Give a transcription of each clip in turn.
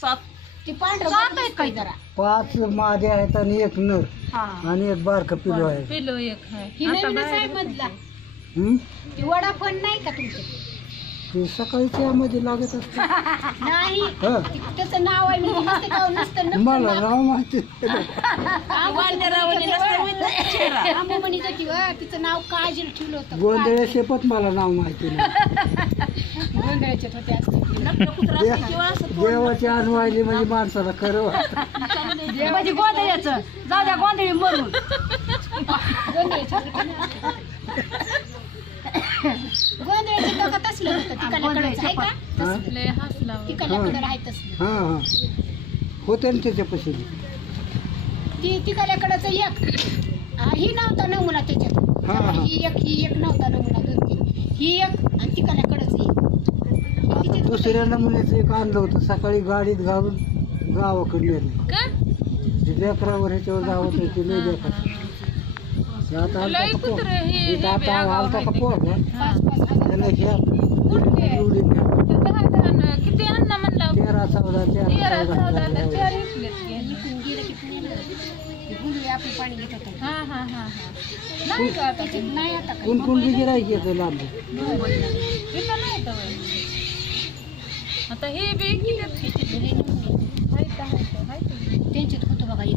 सात. ती पांढरं सात आहेत काही जरा. पाच मादे आहेत आणि एक नर. हा. आणि एक बारक पिलो आहे. पिलो एक आहे. ही आता नवीनच आहे बाहेर मधला. हम्म? ती वडा पण नाही का तुमचं? ते सकाळी मध्ये लागत असते. नाही. हा. ती- त्याचं नाव आहे मी नसतं का नसतं नसतं मला नाव. नाव माहिती. नसतं म्हणलं चेहरा. तिचं नाव काजल ठेवलं होतं गोंधळ शेपत मला नाव माहिती नाही. गोंधळाच्यात होते. देवाची अनवायली म्हणजे माणसाला खरं वाटतं. म्हणजे गोंधळ्याचं जाऊ द्या गोंधळी मरून. होतं तिकडल्याकडं आहे का हा? तिकडल्याकडं हा. हा होते ना त्याच्यापाशी. ती तिकडल्याकडंच एक. हा, ही नव्हता नमुना त्याच्यात. हा, हा. ही एक ही एक नव्हता नमुना दोन तीन ही एक आणि तिकडल्याकडंच एक. दुसऱ्या नमुन्याचं एक आणलं होतं सकाळी गाडीत घालून गावाकडे नेलं का? ते लेकरावर ह्याच्यावर गावात ते लय लेकर आता आलता लय का पोर? कुत्रं हे- इथं आता बी आगाऊ आलता का आहे. पोर हा. पाच पाच हजार त्याला घ्या कुठे? एवढी घ्या. दहा दहा न- किती अन्न म्हणलं तेरा चौदा तेरा तेरा चौदा चौदा न झाले. चार इकलेच की. निघून गेलं की पुण्याला गुंडळी आपण पाणी घेत होतो हा हा हा हा नाही का आता ते? नाही आता काय कोण कोण बी गिरायक येतं लांब इथं नाही तर वय. आता हे बी किती लई नमुने. हायत, हायत, हायत. त्यांच्यात होतं बघा एक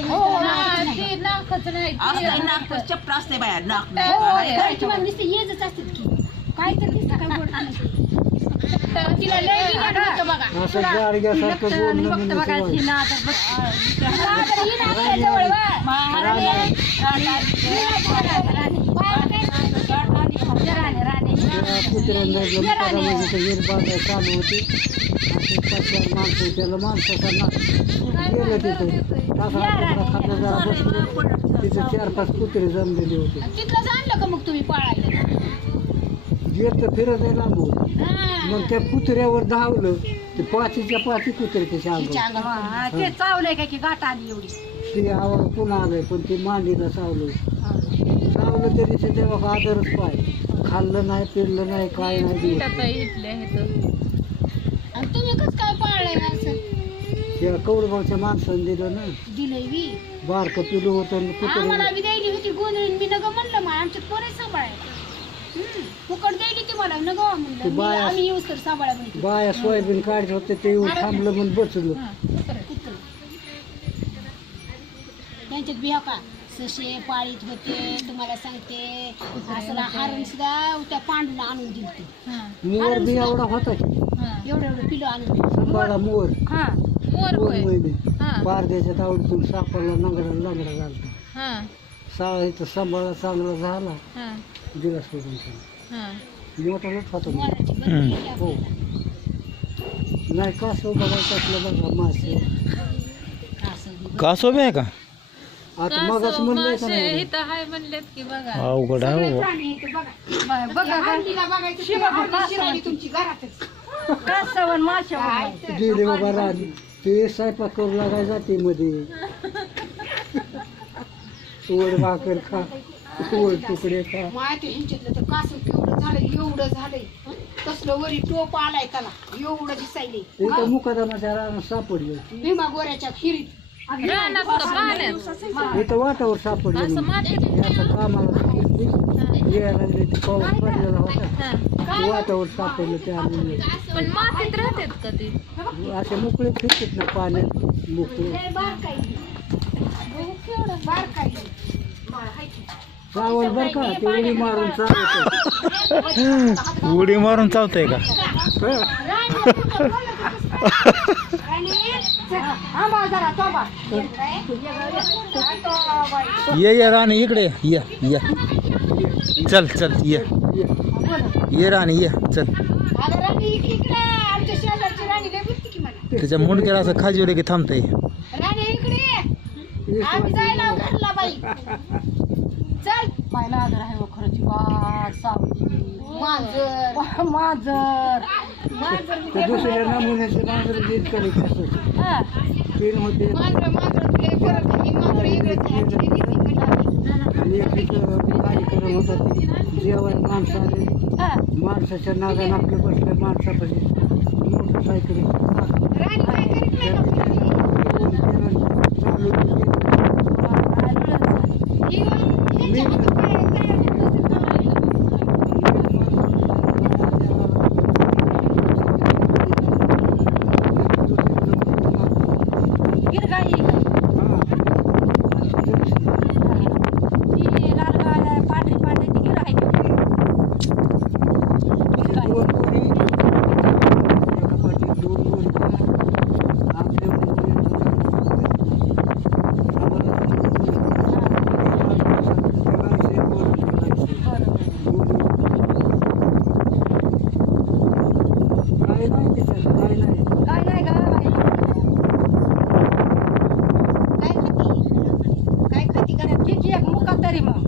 हो, हा, ते नाकच नाही ते नाक. चप्पा असते बाया नाक तुम्हाला नुसते येजच असतात की. काय तर दिसतं काय. तिला लय गिऱ्हाईक होतं बघा. असं गाडग्यासारखं बोलणं तिला तर येईन आपल्या जवळ वा. चालू होती. असे पाच चार माणसं त्याला गेलं तिथं टाका खाल्लं जरा बसलं तिथं चार पाच कुत्रे जमलेले होते. तिथलं जाणलं का मग तुम्ही पाळायला? गेलं तर फिरत आहे. मग त्या कुत्र्यावर धावलं ते पाचीच्या पाची कुत्रे त्याच्या अंगावर. ते चावलंय का की गाठ आली एवढी? ती आवाज पुन्हा आलंय पण ते मांडीला चावलं चावलं तरी ते तेव्हा आदरच पाय खाल्लं नाही पिरलं नाही काय नाही. आणि तुम्ही कसं काय पाळलंय असं? त्या कौरबाच्या माणसानं दिलं ना. दिलंय वी बारकं पिलू होतं आणि आम्हाला कुत्रे बी द्यायली होती गोंधळीन. मी नग म्हणलं मग आमच्यात पोरे. फुकट द्यायली ती मला. नग म्हणलं ते मी- बाया- आम्ही येऊस तर सांभाळा म्हणतो. बाया सोयाबीन काढत होते ते येऊन थांबलं म्हणून बसलं. हा. त्यांच्यात बिहा का सशे पाळीत होते तुम्हाला सांगते असं हरण सुद्धा त्या पांडूला आणून दिलते हा, मोर बी एवढा होता हा. एवढं एवढं पिलो आणून. सांभाळा मोर. हा मोर. महिने हा, घालता. हा, साळा इथं सांभाळा चांगला झाला. हा, दिला सोडून. मोठालाच होता. केली हो. नाही का सो बघायचं असलं बघा मासे. असं. कासव बी आहे का? आता मगाच कासव, म्हणलंय का मासे नाही इथं हाय म्हणलेत की बघा. अवघड आहे सगळे हो. प्राणी इथे बघा. बघा त्या हंडीला बघायचं, ती हंडी शिरावी तुमची घरातच. कासवन मासे काय तर. गेले बाबा राणी. ते स्वयंपाक करू लागाय जाते मध्ये. भाकर खा वड तुकडे खा. माय ते ह्यांच्यातलं ते कासव केवढं झालंय एवढं झालंय. हं? तसलं वरी टोप आलाय त्याला. एवढं दिसायले मुकादमाच्या रानात सापडले. भीमा गोऱ्याच्या खिरीत. रानात का पाण्यात. इथं वाटावर सापडले असं हे कामाला लागले. ते पाऊस पडलेला होता. हा. ते वाटावर सापडलं ते आणून पण मातीत राहतात का ते? असे मोकळे फिरतात ना पाण्यात. मोकळे. चावल बर का ते उडी मारून चालत उडी मारून चावतंय का? थांबा. ये ये राणी इकडे ये ये. चल चल ये. ये राणी ये चल. अगं राणी, इकडे इकडे. आमच्या शेजारची राणी लय बुद्धी की मला. त्याच्या मुंडक्याला असं खाजीवले की इकडे ये. हो मांजर. ते दुसऱ्या नमुन्याचे मांजर देत करीत तीन होते. आणि एक कार्यक्रम होता. ते जेवण माणसं आले. माणसाच्या नादानं आपलं बसलं माणसापासून मोटरसायकल सायकली राणी काय करीत नाही का कुठे? चालू केलं. ही ह्याच्या हातात काय आहे? काय आहे? गिरगाई ती लाल गाय पांढरी पांढरी ती गिर आहे काय नाही गा बाई. काय खाती? काय खाती का? किती एक मुका तरी मग.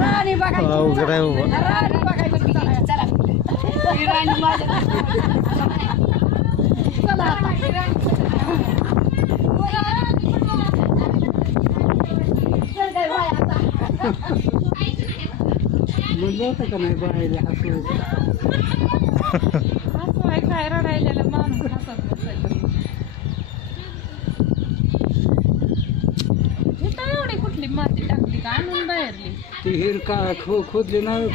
राणी बघायची. अवघड आहे बाबा. राणी बघायची चला. ही राणी माझ्या. चला आता. म्हणलं होतं का नाही बाहेर हसवायचं? असं आहे काय रडायलेलं माणूस हसत बसायचं इथं एवढी कुठली माती टाकली का? आणून बाहेरली. ती हिर का खो खोदली नाही